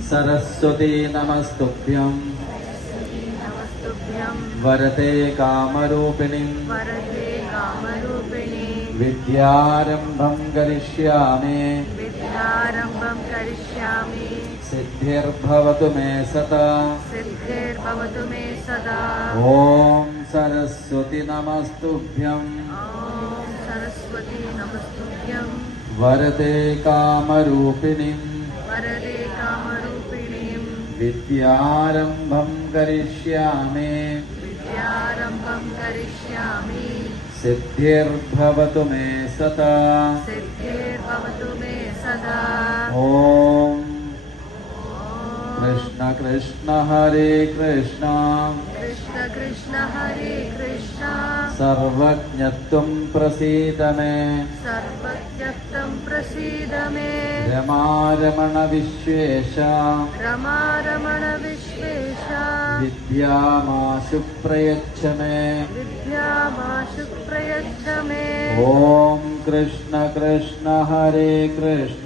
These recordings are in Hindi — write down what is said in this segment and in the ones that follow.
सरस्वती नमस्तुभ्यं। वरते कामरूपिणी। विद्यारम्भं करिष्यामि। सिद्धिर्भवतु मे सदा। ओम सरस्वती नमस्तुभ्यं। सरस्वती नमस्तुभ्यम् वरदे कामरूपिणीम् वरदे कामरूपिणीम् विद्यारम्भं करिष्यामि। विद्यारम्भं करिष्यामि। सिद्धिर्भवतु मे सदा। सिद्धिर्भवतु मे सदा। ॐ कृष्ण कृष्ण हरे कृष्ण। कृष्ण हरे कृष्ण। सर्वज्ञत्वं प्रसीद मे। सर्वज्ञत्वं प्रसीद मे। रमारमण विश्वेश रमारमण विश्वेश विद्यामाशु प्रयच्छ मे। विद्यामाशु प्रयच्छ मे। ॐ कृष्ण कृष्ण हरे कृष्ण।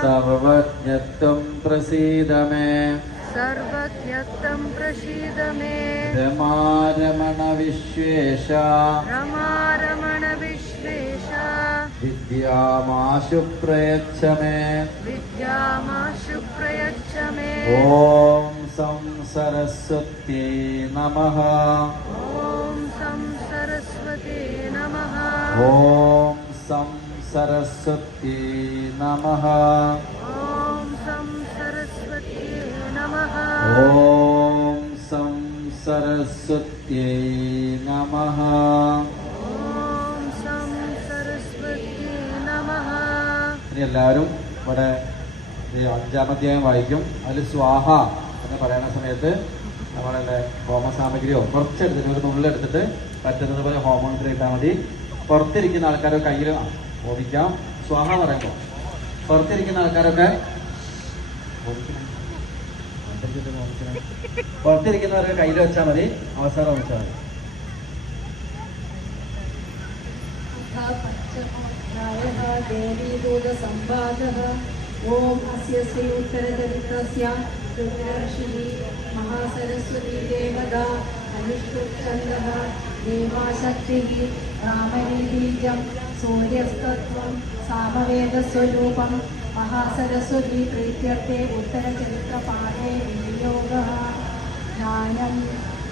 सर्वज्ञत्वं प्रसीद मे। सर्वज्ञत्वं प्रसीद मे। रमारमण विश्वेशा रमारमण विश्वेशा विद्यामाशु प्रयच्छ मे। विद्यामाशु प्रयच्छ मे। ॐ सं सरस्वत्यै नमः। ॐ सं संसरस्वती नमः। ॐ सं सरस्वते नमः ഓം സം സരസ്വത്യൈ നമഃ ॐ सं सरस्वते नमः ഇനി എല്ലാവരും ഇവിടെ ഈ അഞ്ചാമധ്യായം വായിക്കും അതിൽ സ്വാഹ എന്ന് പറയുന്ന സമയത്ത് നമ്മളുടെ ഹോമസാമഗ്രിയോ കുറച്ചെടുത്തിട്ട് ഒരു നുള്ളെടുത്തിട്ട് പറ്റുന്നത് പോലെ ഹോമോൺസ് ഇട്ടാൽ മതി പുറത്തിരിക്കുന്ന ആൾക്കാരൊക്കെ കയ്യിൽ ഓടിക്കാം സ്വാഹ പറയുമ്പോൾ പുറത്തിരിക്കുന്ന ആൾക്കാരൊക്കെ ഓടിക്കണം. അന്തരീക്ഷത്തിൽ ഓടിക്കണം. പുറത്തിരിക്കുന്നവരൊക്കെ കയ്യിൽ വെച്ചാൽ മതി അവസരം വെച്ചാൽ മതി प्रायः देवीदूतसम्वादः ॐ अस्य श्री उत्तरचरित्रस्य रुद्रर्षिः महासरस्वती देवता अनुष्ठुच्छन्दः देवाशक्तिः रामणीबीजं सूर्यस्तत्त्वं सामवेदस्वरूपं महासरस्वती प्रीत्यर्थे उत्तरचरित्रपाठे विनियोगः। ज्ञानम्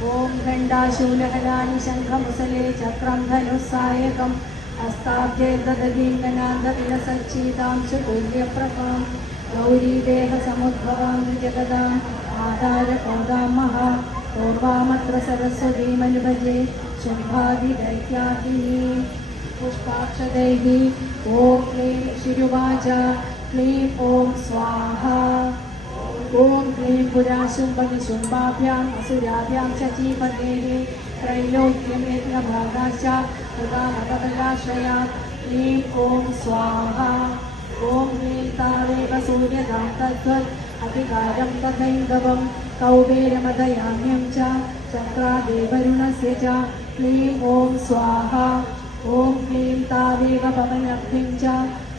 ॐ घण्टाशूलहलानि शङ्खमुसले चक्रं धनुस्सायकम् हस्ताब्जे ददीङ्गनान्दविलसच्चितां च तुल्यप्रभां गौरीदेहसमुद्भवां जगदाम् आधारपौदामः पूर्वामत्र सरस्वतीमनुभजे शुम्भादिदैत्यादिनी पुष्पाक्षदैः ॐ क्लीं शिरुवाच क्लीं ॐ स्वाहा। ॐ क्लीं पुराशुम्भनि शुम्भाभ्याम् असुराभ्यां शचीपतेः त्रैलोक्यमेकभागाश्च प्रदामपदलाश्रयात् क्लीं ॐ स्वाहा। ॐ क्लीं तावेव सूर्यदां तद्वत् अधिकारं तथैन्दवं कौबेरमदयाम्यं च चक्रादेवरुणस्य च। क्लीं ॐ स्वाहा। ॐ क्लीं तावेव पवनब्धिं च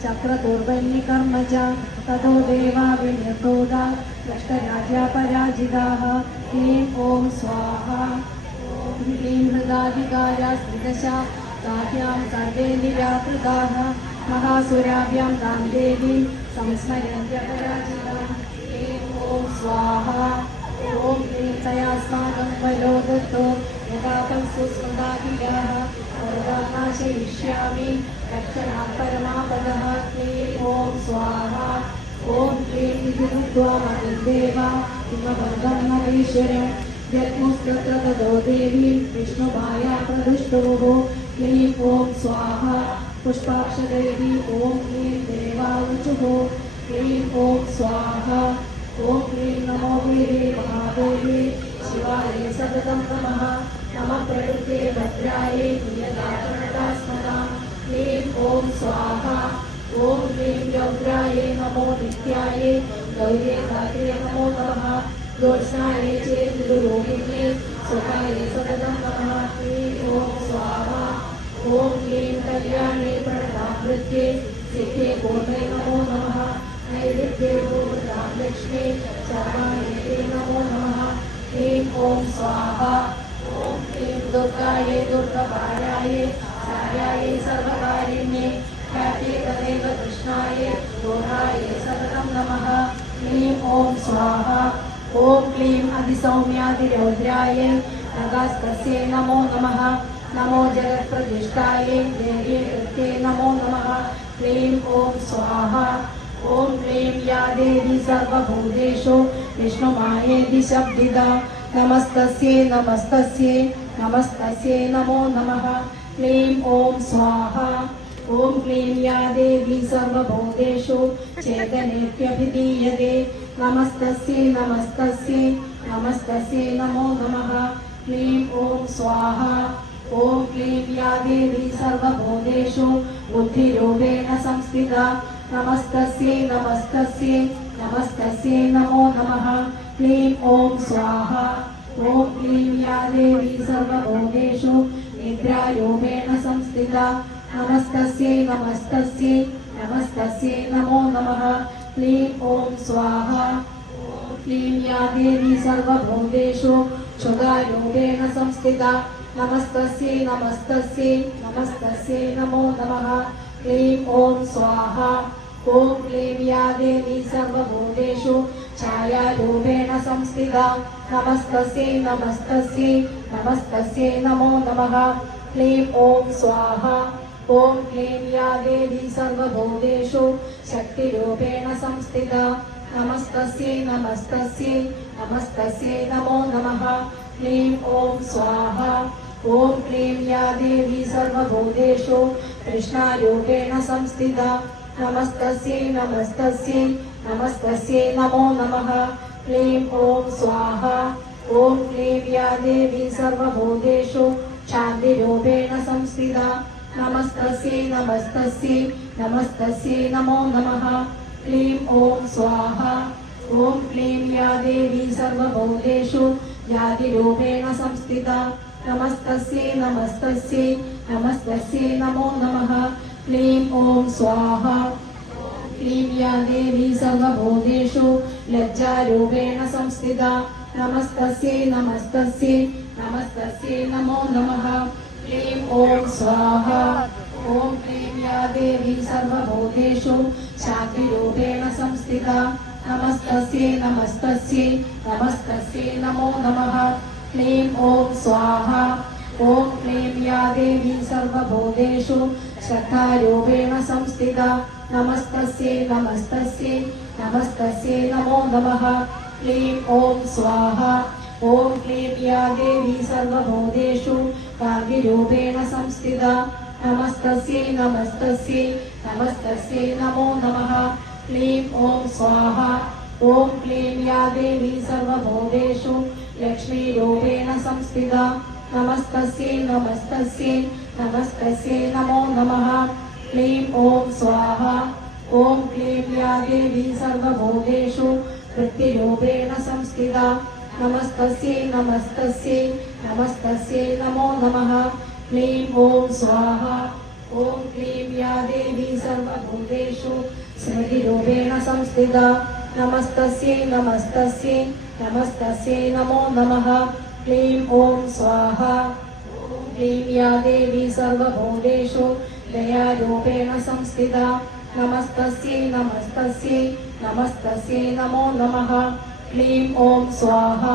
चक्रदुर्वल्यकर्म च ततो देवा विनिर्गोदा दृष्टराज्या पराजिताः क्लीं ॐ स्वाहा। ॐ क्लीं हृदाधिकारा स्मृदशा ताभ्यां सर्वे निराकृताः, महासुराभ्यां तां देवीं संस्मरन्त्यपराजितां। क्लीं ॐ स्वाहा। ॐ क्लीं तयास्माकं बलो दत्तो। यदा पंसु स्मृदाखिलाः नाशयिष्यामि रक्षणात् परमापदः। ॐ स्वाहा। ॐ क्लीं देवीं ॐ स्वाहा। पुष्पाक्षदैः ॐ क्लीं देवावचुः क्लीं नमो महादेवे शिवाय सततं नमः नमः प्रकृते भद्रायै ॐ स्वाहा। ॐ क्लीं रौद्रायै नमो नित्यायै। गौरे धात्रे नमो नमः। ज्योत्स्नायै चेत् गुरुरोहिणे सुखाय सततं नमः ॐ स्वाहा। ॐ क्लीं कल्याणे प्रणतामृत्ये सिद्धे नमो नमः। नैवेद्ये पूर्णतां लक्ष्मी नमो नमः। स्वाहा। ॐ क्लीं दुर्गायै दुर्गपारायै सायायै, सर्वकारिण्ये ख्याते तदेव कृष्णाय दोहाय सततं नमः। क्लीं ॐ स्वाहा। ॐ क्लीं अधिसौम्यादिरौद्राय नगास्तस्यै नमो नमः। नमो जगत्प्रतिष्ठायै देवी कृत्ये नमो नमः। क्लीं ॐ स्वाहा। ॐ क्लीं या देवी सर्वभूतेषु विष्णुमायेति शब्दिदा नमस्तस्यै नमस्तस्यै नमस्तस्यै नमो नमः। क्लीं ॐ स्वाहा। ॐ क्लीं या देवी सर्वभूतेषु चेतनेत्यभिधीयते। नमस्तस्यै नमस्तस्यै नमस्तस्यै नमो नमः। क्लीं ॐ स्वाहा। ॐ क्लीं या देवी सर्वभूतेषु बुद्धिरूपेण संस्थिता। नमस्तस्यै नमस्तस्यै। नमस्तस्यै नमो नमः। क्लीं ॐ स्वाहा। ॐ क्लीं या देवी सर्वभूतेषु। निद्रारूपेण संस्थिता। नमस्तस्यै नमस्तस्यै। नमस्तस्यै नमो नमः। क्लीं ॐ स्वाहा। ॐ क्लीं या देवी सर्वभूतेषु। क्षुधारूपेण संस्थिता। नमस्तस्यै नमस्तस्यै। नमस्तस्यै नमो नमः। क्लीं ॐ स्वाहा। ॐ क्लीं देवी सर्वभूतेषु छायारूपेण संस्थिता। नमस्तस्यै नमस्तस्यै नमस्तस्यै नमो नमः। क्लीं ॐ स्वाहा। ॐ क्लीं या देवी सर्वभूतेषु शक्तिरूपेण संस्थिता। नमस्तस्यै नमस्तस्यै नमस्तस्यै नमो नमः। क्लीं ॐ स्वाहा। ॐ क्लीं या देवी सर्वभूतेषु कृष्णारूपेण संस्थिता नमस्तस्यै नमस्तस्यै नमस्तस्यै नमो नमः। क्लीं ॐ स्वाहा। ॐ क्लीं या देवी सर्वभूतेषु शान्तिरूपेण संस्थिता। नमस्तस्यै नमस्तस्यै नमस्तस्यै नमो नमः। क्लीं ॐ स्वाहा। ॐ क्लीं या देवी सर्वभूतेषु जातिरूपेण संस्थिता। नमस्तस्यै नमस्तस्यै नमस्तस्यै नमो नमः क्लीं ॐ स्वाहा क्लीं या देवी सर्वभूतेषु लज्जारूपेण संस्थिता नमस्तस्यै नमस्तस्यै नमस्तस्यै नमो नमः क्लीं ॐ स्वाहा ॐ क्लीं या देवी सर्वभूतेषु शान्तिरूपेण संस्थिता नमस्तस्यै नमस्तस्यै नमस्तस्यै नमो नमः क्लीं ॐ स्वाहा ॐ क्लीं या देवी सर्वभूतेषु संस्थिता नमस्तस्यै नमस्तस्यै नमस्तस्यै नमो नमः। क्लीं ॐ स्वाहा ॐ क्लीं या देवी सर्वभूतेषु कान्तिरूपेण संस्थिता नमस्तस्यै नमस्तस्यै नमस्तस्यै नमो नमः। क्लीं ॐ स्वाहा ॐ क्लीं या देवी सर्वभूतेषु लक्ष्मीरूपेण संस्थिता नमस्तस्यै नमस्तस्यै नमस्तस्यै नमो नमः। क्लीं ॐ स्वाहा। ॐ क्लीं या देवी सर्वभूतेषु वृत्तिरूपेण संस्थिता। नमस्तस्यै नमस्तस्यै नमस्तस्यै नमो नमः। क्लीं ॐ स्वाहा। ॐ क्लीं या देवी सर्वभूतेषु स्मृतिरूपेण संस्थिता। नमस्तस्यै नमस्तस्यै नमस्तस्यै नमो नमः। क्लीं ॐ स्वाहा। क्लीं या देवी सर्वभूतेषु दयारूपेण संस्थिता। नमस्तस्यै नमस्तस्यै नमस्तस्यै नमो नमः। क्लीं ॐ स्वाहा।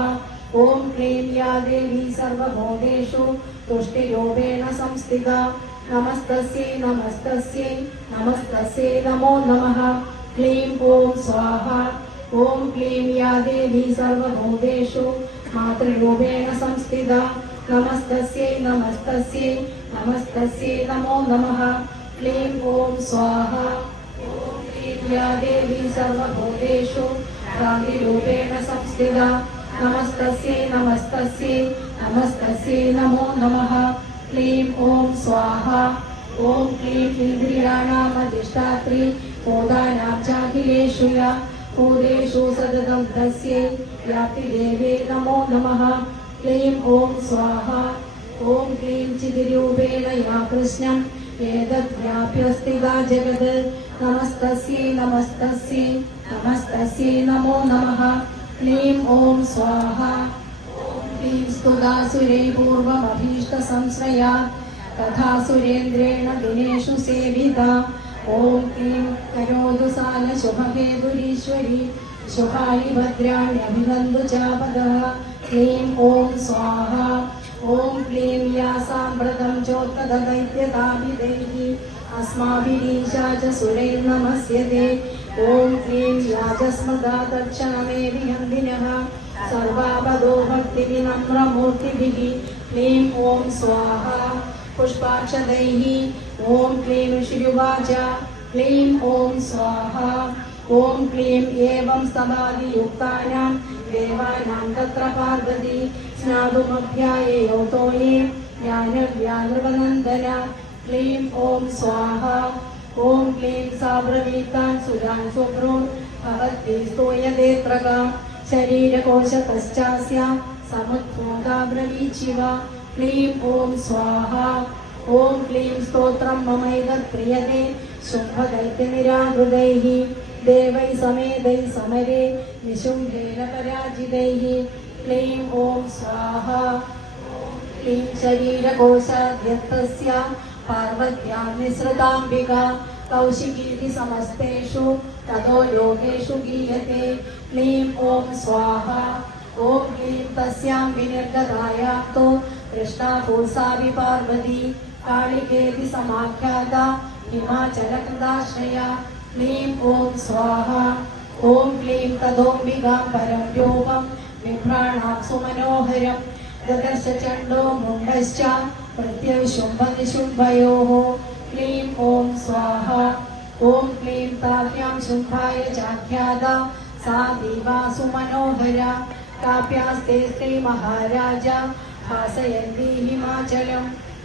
ॐ क्लीं या देवी सर्वभूतेषु तुष्टिरूपेण संस्थिता। नमस्तस्यै नमस्तस्यै नमस्तस्यै नमो नमः। क्लीं ॐ स्वाहा। ॐ क्लीं या देवी सर्वभूतेषु मातृरूपेण संस्थिता। नमस्तस्यै नमस्तस्यै नमस्तस्यै नमो नमः। क्लीं ॐ स्वाहा। ॐ क्लीं या देवी सर्वभूतेषु कान्तिरूपेण संस्थिता। नमस्तस्यै नमस्तस्यै नमस्तस्यै नमो नमः। क्लीं ॐ स्वाहा। ॐ क्लीं इन्द्रियाणामधिष्ठात्री भूतानां चाखिलेषु या। भूतेषु सततं तस्यै व्याप्तिदेवे नमो नमः क्लीं ॐ स्वाहा ॐ क्लीं चिदिरूपेण या कृष्णम् एतद्व्याप्यस्तिदा जगत् नमस्तस्यै नमस्तस्यै नमस्तस्यै नमो नमः क्लीं ॐ स्वाहा क्लीं स्तुदासुरे पूर्वमभीष्टसंश्रया तथा सुरेन्द्रेण दिनेषु सेविता ॐ क्लीं करोतु सालशुभहेतुरीश्वरी शुभानि भद्राण्यभिनन्दु चापदः क्लीं ॐ स्वाहा, ॐ क्लीं या साम्प्रतं चोत्तदैत्यताभिदेहि अस्माभिरीशा च सुरैर्नमस्यते ॐ क्लीं याजस्मदा तत्क्षणमेवि हन्दिनः सर्वापदो भक्तिविनम्रमूर्तिभिः क्लीं ॐ स्वाहा पुष्पाक्षदैः ॐ क्लीं श्रीवाच क्लीं ॐ स्वाहा। ॐ क्लीं एवं स्तवादियुक्तानां देवानां तत्र पार्वती स्नातुमध्याययोतो ये ज्ञानव्यानृवनन्दन क्लीं ॐ स्वाहा, ॐ क्लीं साब्रवीतान् सुरान् शुभ्रून् भवद्भिः स्तूयतेऽत्रका शरीरकोशतश्चास्या समुद्भूताब्रवीचिव क्लीं ॐ स्वाहा, ॐ क्लीं स्तोत्रं ममैतत्प्रियते देवैः समेतैः समरे निशुम्भेन पराजितैः। क्लीं ॐ स्वाहा। क्लीं शरीरकोशाद्यत्तस्य पार्वत्यां निःसृताम्बिका कौशिकीति समस्तेषु ततो लोकेषु गीयते। क्लीं ॐ स्वाहा। ॐ क्लीं तस्यां विनिर्गतायां तु कृष्णापूर्सावि पार्वती। कालिकेति समाख्याता हिमाचलकृताश्रया क्लीं ॐ स्वाहा, ॐ क्लीं तदोऽम्बिकां परं रूपं बिभ्राणां सुमनोहरं ददर्श चण्डो मुण्डश्च प्रत्यशुम्भनिशुम्भयोः क्लीं ॐ स्वाहा, ॐ क्लीं ताभ्यां शुम्भाय चाख्याता, सा देवा सुमनोहरा। काप्यास्ते श्रीमहाराज, भासयन्ती हिमाचलं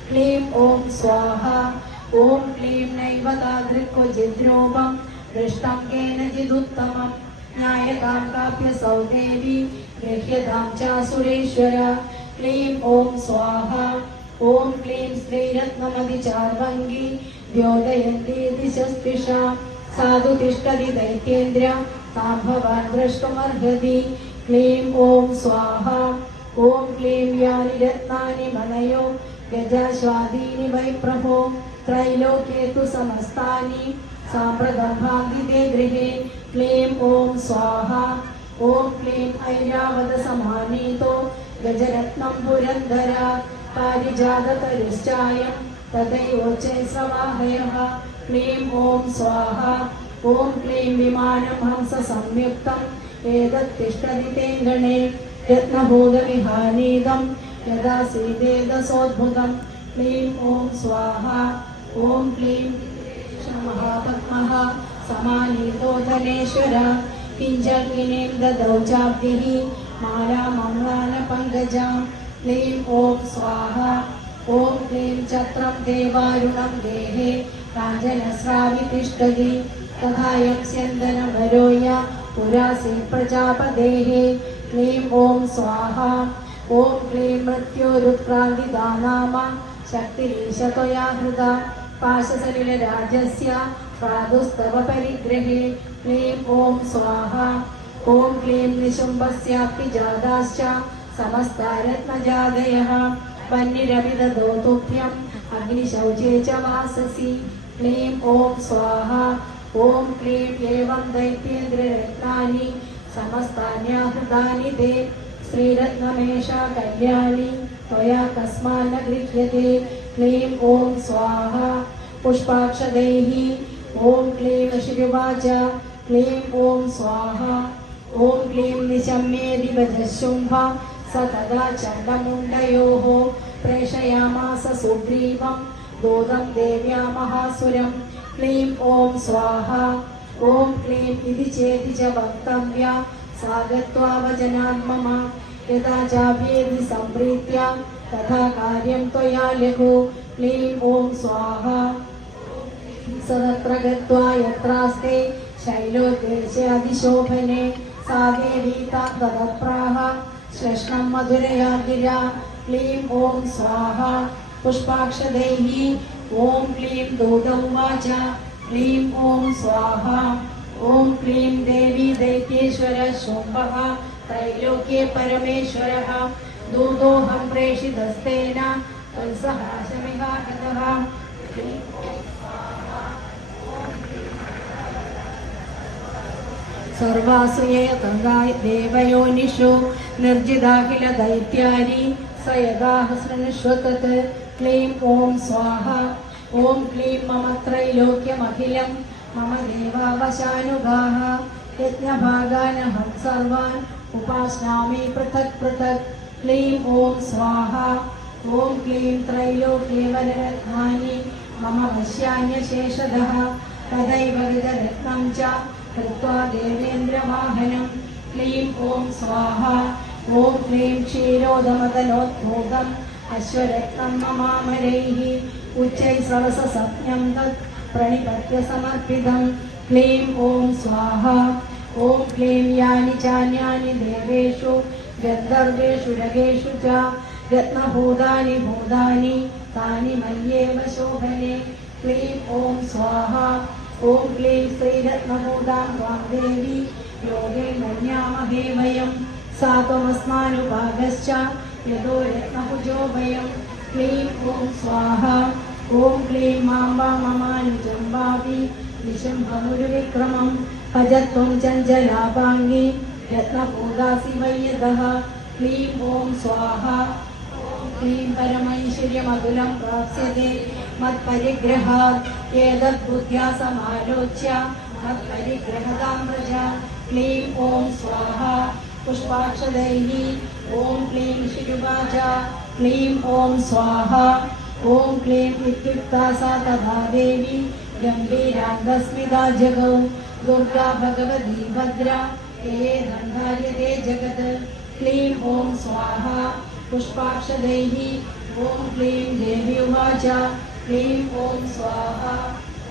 क्लीं ॐ स्वाहा, ॐ तादृक्वचिद्रूपं दृष्टं केनचिदुत्तमं ज्ञायतां काप्यसौ देवी गृह्यतां चासुरेश्वर क्लीं ॐ स्वाहा, ॐ क्लीं श्रीरत्नमदिचार्वङ्गी द्योतयन्ती दिशस्पृशा साधु तिष्ठति दैत्येन्द्र, तां भवान् द्रष्टुमर्हति। क्लीं ॐ स्वाहा, ॐ क्लीं यानि रत्नानि मनयो गजाश्वादीनि वै प्रभो। त्रैलोक्ये तु समस्तानि साम्प्रतं भान्ति ते गृहे क्लीं ॐ स्वाहा। ॐ क्लीं ऐरावतसमानीतो, गजरत्नं क्लीं ॐ स्वाहा। ॐ क्लीं विमानं रत्नभोगविहानीदं यदा सीदेदसोद्भुतं क्लीं ॐ स्वाहा। ॐ क्लीं महापद्मः समानीतो धनेश्वर किञ्जकिनीं ददौ चाब्दिः मालामङ्गालपङ्कजां क्लीं ॐ स्वाहा। ॐ क्लीं चक्रं देवारुणं देहे। काञ्चनस्रावि तिष्ठति तथा यक्ष्यन्दनवरोय पुरासि प्रजापदेः क्लीं ॐ स्वाहा। ॐ क्लीं मृत्योरुत्क्रान्तिदा नाम शक्तिरीश त्वया हृदा। पाशसलिलराजस्य प्रादुस्तव परिग्रहे क्लीं ॐ स्वाहा। ॐ क्लीं निशुम्भस्यापि जाताश्च समस्ता रत्नजादयः वह्निरभिदधो अग्निशौचे च वाससि क्लीं ॐ स्वाहा। ॐ क्लीं एवं दैत्येन्द्ररत्नानि, समस्तान्याहृतानि ते। श्रीरत्नमेषा कल्याणी त्वया कस्मान्न गृह्यते। क्लीं ॐ स्वाहा पुष्पाक्षदैः, ॐ क्लीं श्रीवाच क्लीं ॐ स्वाहा, ॐ क्लीं निशम्येदिवजशुम्भ स तदा चण्डमुण्डयोः, प्रेषयामास सुग्रीवं दोदं देव्या महासुरं क्लीं ॐ स्वाहा, ॐ क्लीं इति चेति च वक्तव्या सा गत्वा वचनान् मम यदा चाभ्येदि सम्प्रीत्या। तथा कार्यं त्वया लघु क्लीं ॐ स्वाहा। सदत्र गत्वा यत्रास्ते शैलोदेशे अधिशोभने सा देवी तां तदप्राह श्लष्णं मधुरया गिरा क्लीं ॐ स्वाहा। पुष्पाक्षदैः ॐ क्लीं दूतौ वाच। क्लीं ॐ स्वाहा। ॐ क्लीं देवी दैत्येश्वर शुम्भः त्रैलोक्ये परमेश्वरः। दूतोऽहं प्रेषितस्तेन त्वत्सहाशमिहागतः सर्वासु ये गङ्गाय देवयोनिषु निर्जिदाखिल दैत्यानि, स क्लीं ॐ स्वाहा। ॐ क्लीं मम त्रैलोक्यमखिलं। मम देवावशानुगाः। यज्ञभागानहं सर्वान् पृथक् पृथक्। क्लीं ॐ स्वाहा ॐ क्लीं त्रैलोक्ये वररत्नानि मम वश्यान्यशेषदः च कृत्वा देवेन्द्रवाहनं। क्लीं ॐ स्वाहा ॐ क्लीं क्षीरोदमदनोद्भोगम् अश्वरत्नं ममामरैः उच्चैः सरससत्न्यं तत् प्रणिपत्य समर्पितं क्लीं ॐ स्वाहा ॐ क्लीं यानि चान्यानि देवेषु गन्धर्वेषु रगेषु च रत्नभूतानि भूतानि तानि मय्येव शोभने। क्लीं ॐ स्वाहा। ॐ क्लीं श्रीरत्नभूतां त्वां देवी। योगे मन्यामहे वयं सा त्वमस्मानुभागश्च यतो रत्नभुजो वयं क्लीं ॐ स्वाहा। ॐ क्लीं माम्बा ममानुजम्बापि विशम्भमुरुविक्रमं भज त्वं चञ्चलापाङ्गी। यतः क्लीं ॐ स्वाहा। ॐ क्लीं परमैश्वर्यमतुलं प्राप्स्यते। मत्परिग्रहात् एतद्बुद्ध्या समालोच्य मत्परिग्रहतां व्रज। क्लीं ॐ स्वाहा। पुष्पाक्षदैः ॐ क्लीं शिरुवाच क्लीं ॐ स्वाहा। ॐ क्लीं इत्युक्ता सा तथा देवी। गम्भीराङ्गस्मिता जगौ। दुर्गा भगवती भद्रा। ये दण्डार्यते जगत्। क्लीं ॐ स्वाहा। पुष्पाक्षदैः ॐ क्लीं देवी उवाच। क्लीं ॐ स्वाहा।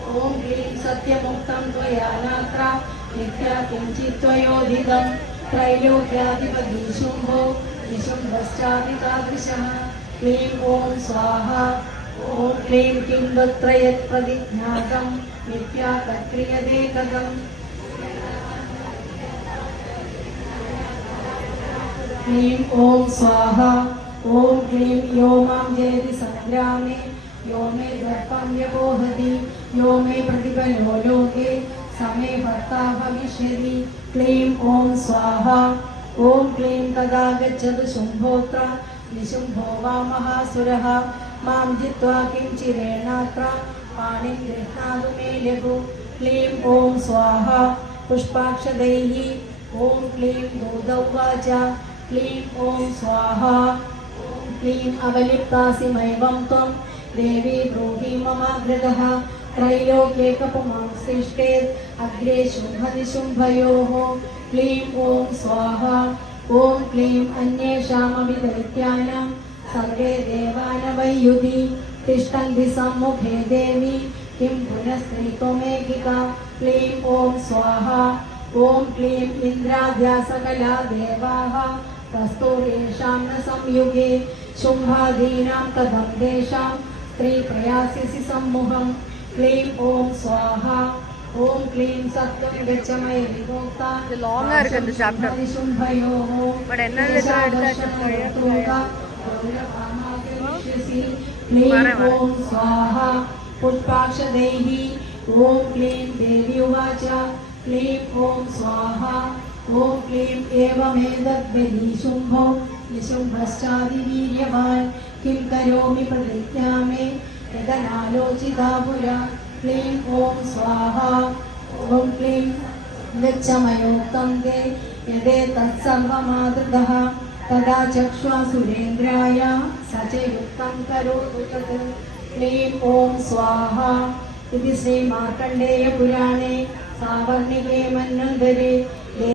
ॐ क्लीं सत्यमुक्तं त्वया नात्र। मिथ्या किञ्चित् त्वयोदितं त्रैलोक्याधिपति शुम्भो। निशुम्भश्चापि तादृशः क्लीं ॐ स्वाहा। ॐ क्लीं किं तत्र यत् प्रतिज्ञातं मिथ्या तत्क्रियते कथम्। क्लीं ॐ स्वाहा ॐ क्लीं यो माँ जयति सङ्ग्रामे यो मे गर्भं व्यपोहति यो मे प्रतिफलो लोके, समे भर्ता भविष्यति। क्लीं ॐ स्वाहा ॐ क्लीं तदा गच्छतु शुम्भोऽत्र निशुम्भो वा महासुरः। माँ जित्वा किञ्चिरेणात्र, पाणिं गृह्णातु मे लघु। क्लीं ॐ स्वाहा, पुष्पाक्षदैः। ॐ क्लीं दूतौ वाच क्लीं ॐ स्वाहा क्लीं अवलिप्तासि मैवं त्वं। देवी ब्रूहि ममाग्रतः त्रैलोक्येकपुमांसिष्टेत् अग्रे शुम्भति शुम्भयोः क्लीं ॐ स्वाहा। ॐ क्लीं अन्येषामपि दैत्यानां सर्वे देवानवैयुधि तिष्ठन्ति सम्मुखे देवी। किं पुनस्त्री त्वमेकिका क्लीं ॐ स्वाहा। ॐ क्लीं इन्द्राद्या सकला देवाः प्रस्तोहेषां न संयुगे शुम्भादीनां कदं तेषां प्रयासी सम्मुहं क्लीं ॐ स्वाहा ॐ क्लीं सत्त्वं गच्छमय विभोक्ता क्ली क्लीं स्वाहा क्लीं देवी उवाच। क्लीं ॐ स्वाहा। ॐ क्लीं एवमेतद्विधि शुम्भो निशुम्भश्चादिवीर्यवान्। किं करोमि प्रतिज्ञा मे? यदनालोचिता पुरा। क्लीं ॐ स्वाहा। ॐ क्लीं गच्छमयोक्तं ते। यदेतत्सर्वमादृतः तदा चक्ष्वा सुरेन्द्राय स च युक्तं करोतु तत्। क्लीं ॐ स्वाहा। इति श्रीमार्कण्डेयपुराणे सावर्णिके मन्वन्तरे।